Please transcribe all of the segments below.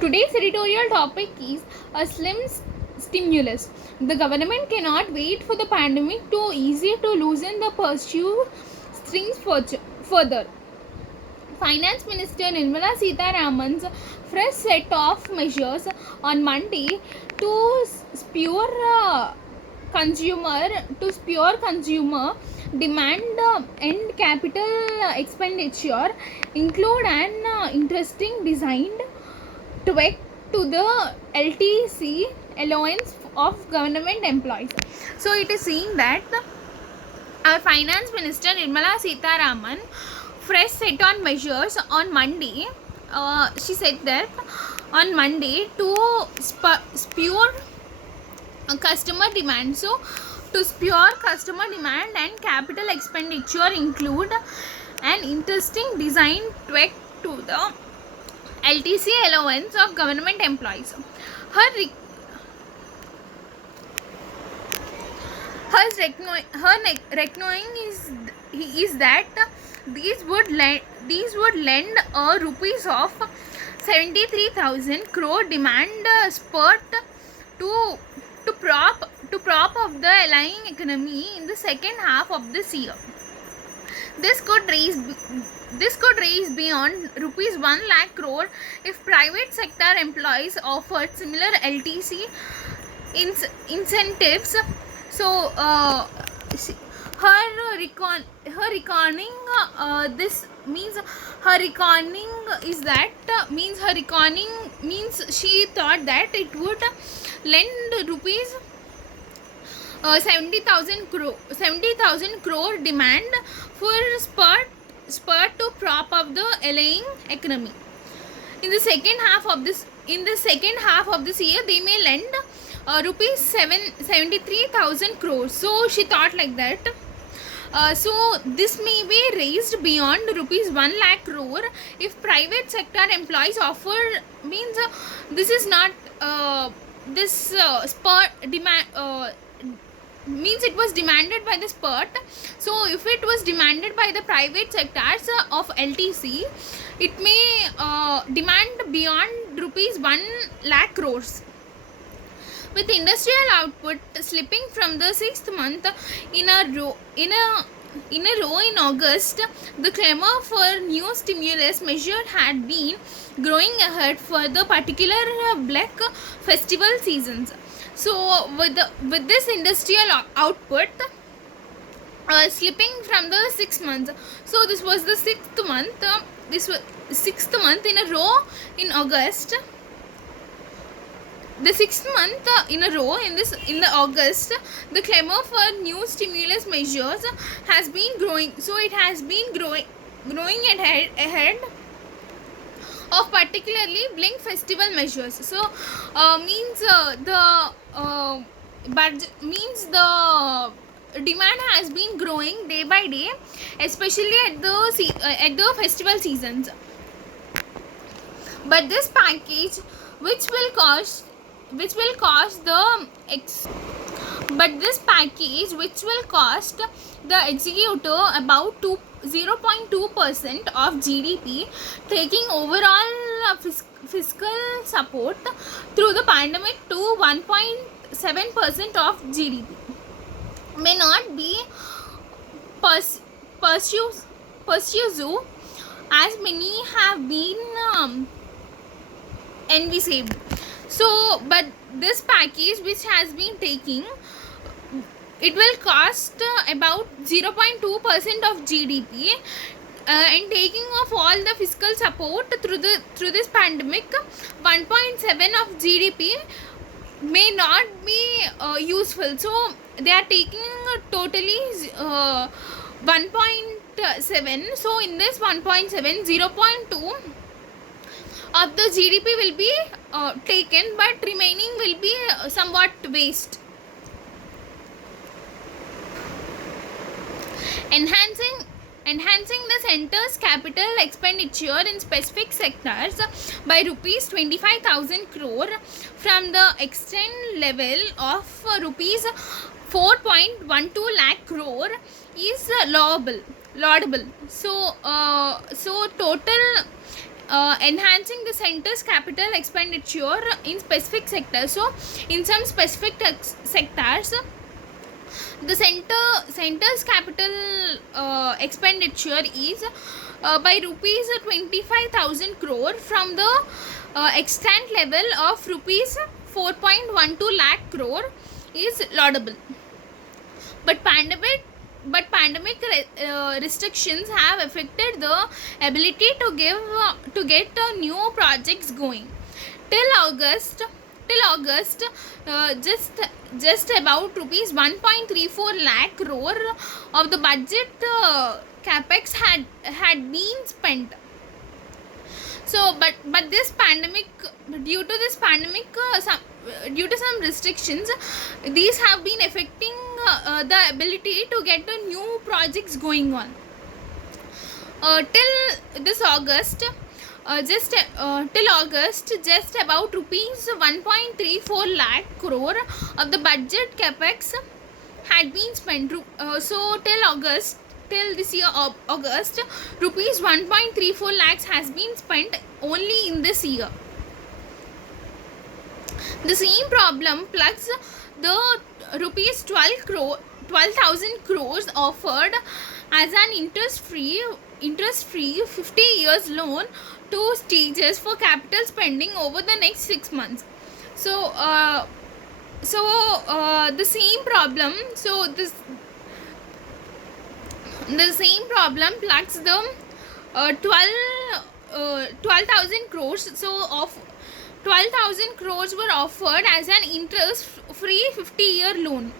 Today's editorial topic is a stimulus. The government cannot wait for the pandemic to easier to loosen the purse strings further. Finance Minister Nirmala Sitharaman's fresh set of measures on Monday to spur consumer demand and capital expenditure include an interesting designed tweak to the LTC allowance of government employees. So it is saying that our Finance Minister Nirmala Sitharaman fresh set on measures on Monday. She said that on Monday to spur customer demand. So to spur customer demand and capital expenditure include an interesting design tweak to the LTC allowance of government employees. Her reckoning is that these would lend a rupees of 73,000 crore demand spurt to prop up the allying economy in the second half of this year. This could raise beyond rupees 1 lakh crore if private sector employees offered similar LTC incentives. So this means her reckoning is that means she thought that it would lend rupees 70,000 crore demand for spurt to prop up the allying economy. In the second half of this year, they may lend rupees 73,000 crores. So she thought like that. So this may be raised beyond rupees 1 lakh crore if private sector employees offer means this is not this spurt demand. Means it was demanded by the spurt. So if it was demanded by the private sectors of LTC, it may demand beyond rupees 1 lakh crores. With industrial output slipping from the sixth month in a row in August, the clamor for new stimulus measure had been growing ahead for the particular Black festival seasons. So with this industrial output slipping from the 6 months, so this was the sixth month. This was sixth month in a row in August. The sixth month in a row in the August, the clamor for new stimulus measures has been growing. So it has been growing ahead of particularly Blink festival measures. So means the demand has been growing day by day, especially at the festival seasons. But this package, which will cost the executor about 0.2% of GDP, taking overall fiscal support through the pandemic to 1.7% of GDP, may not be pursued as many have been envisaged. So, but this package which has been taking, it will cost about 0.2% of GDP, and taking of all the fiscal support through this pandemic, 1.7 of GDP may not be useful. So they are taking totally 1.7. So in this 1.7, 0.2 of the GDP will be taken, but remaining will be somewhat waste. Enhancing the centre's capital expenditure in specific sectors by rupees 25,000 crore from the extent level of rupees 4.12 lakh crore is laudable. So total enhancing the center's capital expenditure in specific sectors. So in some specific sectors, the center's capital expenditure is by rupees 25,000 crore from the extant level of rupees 4.12 lakh crore is laudable. But pandemic restrictions have affected the ability to get new projects going. Till August, just about rupees 1.34 lakh crore of the budget capex had been spent. So but this pandemic, due to some restrictions, these have been affecting the ability to get the new projects going on. Till this August, till August, just about rupees 1.34 lakh crore of the budget capex had been spent. So till this year August, rupees 1.34 lakhs has been spent only in this year. The same problem plugs the rupees 12,000 crores offered as an interest-free 50 years loan to stages for capital spending over the next 6 months. So the same problem plugs the 12,000 crores. So of 12,000 crores were offered as an interest-free 50-year loan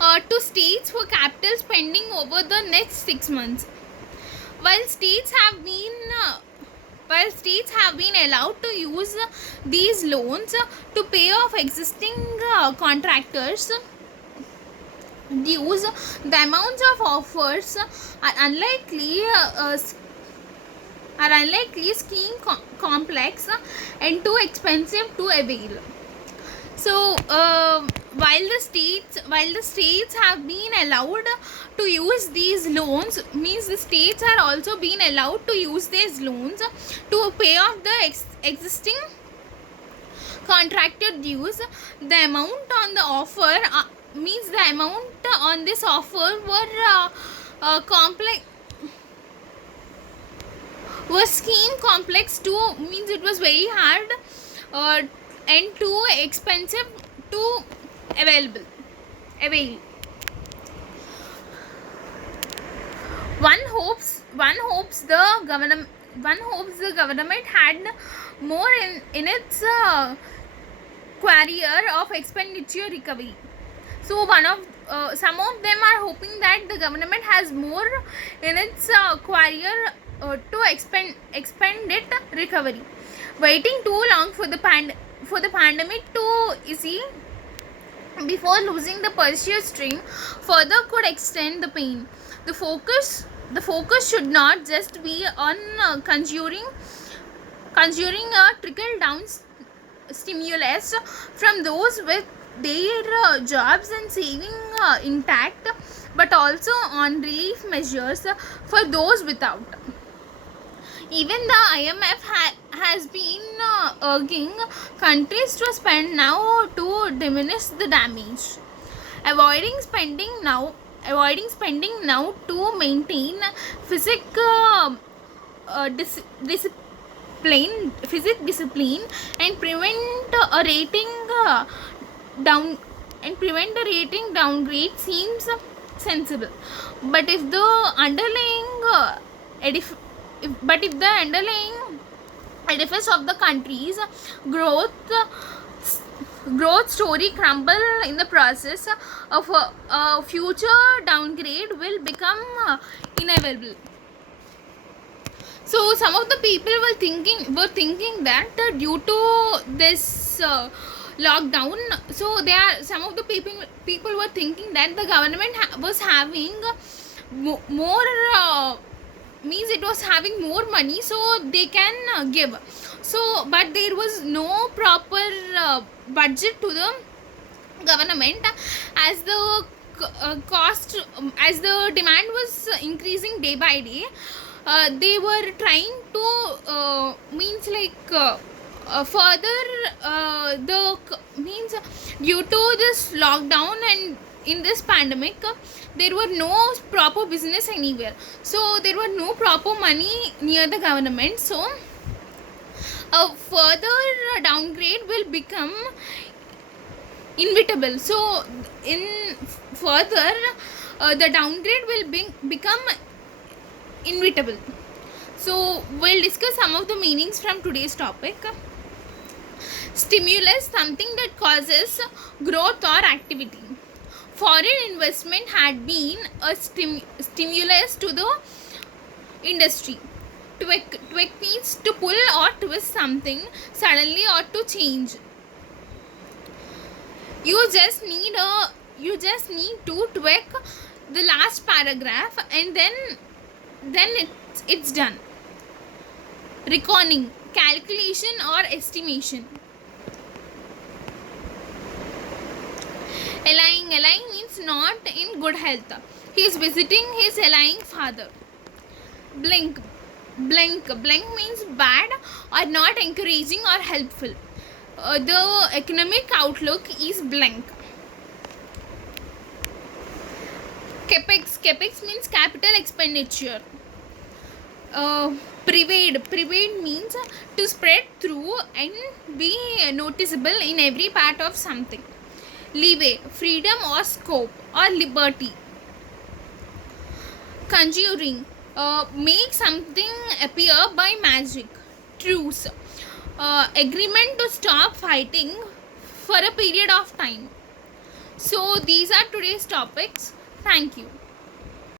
to states for capital spending over the next 6 months. While states have been allowed to use these loans to pay off existing contractors' dues, the amounts of offers are unlikely scheme complex and too expensive to avail. So while the states have been allowed to use these loans, means the states are also being allowed to use these loans to pay off the existing contracted dues. The amount on the offer means the amount on this offer were complex, was scheme complex too, means it was very hard and too expensive to avail. One hopes the government had more in its career of expenditure recovery. So some of them are hoping that the government has more in its career to expend it recovery. Waiting too long for the pandemic to ease before losing the purchase string further could extend the pain. The focus should not just be on conjuring a trickle down stimulus from those with their jobs and saving intact, but also on relief measures for those without. Even the IMF has been urging countries to spend now to diminish the damage, avoiding spending now to maintain physical discipline and prevent a rating downgrade seems sensible. But if the underlying edifice of the country's growth story crumble in the process, of a future downgrade will become inevitable. So some of the people were thinking that due to this lockdown, so some of the people were thinking that the government was having more means it was having more money, so they can give. So but there was no proper budget to the government, as the cost as the demand was increasing day by day. they were trying to means like further means due to this lockdown and in this pandemic, there were no proper business anywhere, so there were no proper money near the government, so a further downgrade will become inevitable. So in further the downgrade will become inevitable. So we'll discuss some of the meanings from today's topic. Stimulus, something that causes growth or activity. Foreign investment had been a stimulus to the industry. Tweak means to pull or twist something suddenly or to change. You just need to tweak the last paragraph and then it's done. Reckoning, calculation or estimation. Ailing means not in good health. He is visiting his ailing father. Blink means bad or not encouraging or helpful. The economic outlook is blank. Capex means capital expenditure. Pervade means to spread through and be noticeable in every part of something. Leeway, freedom or scope or liberty. Conjuring, make something appear by magic. Truce, agreement to stop fighting for a period of time. So these are today's topics. Thank you.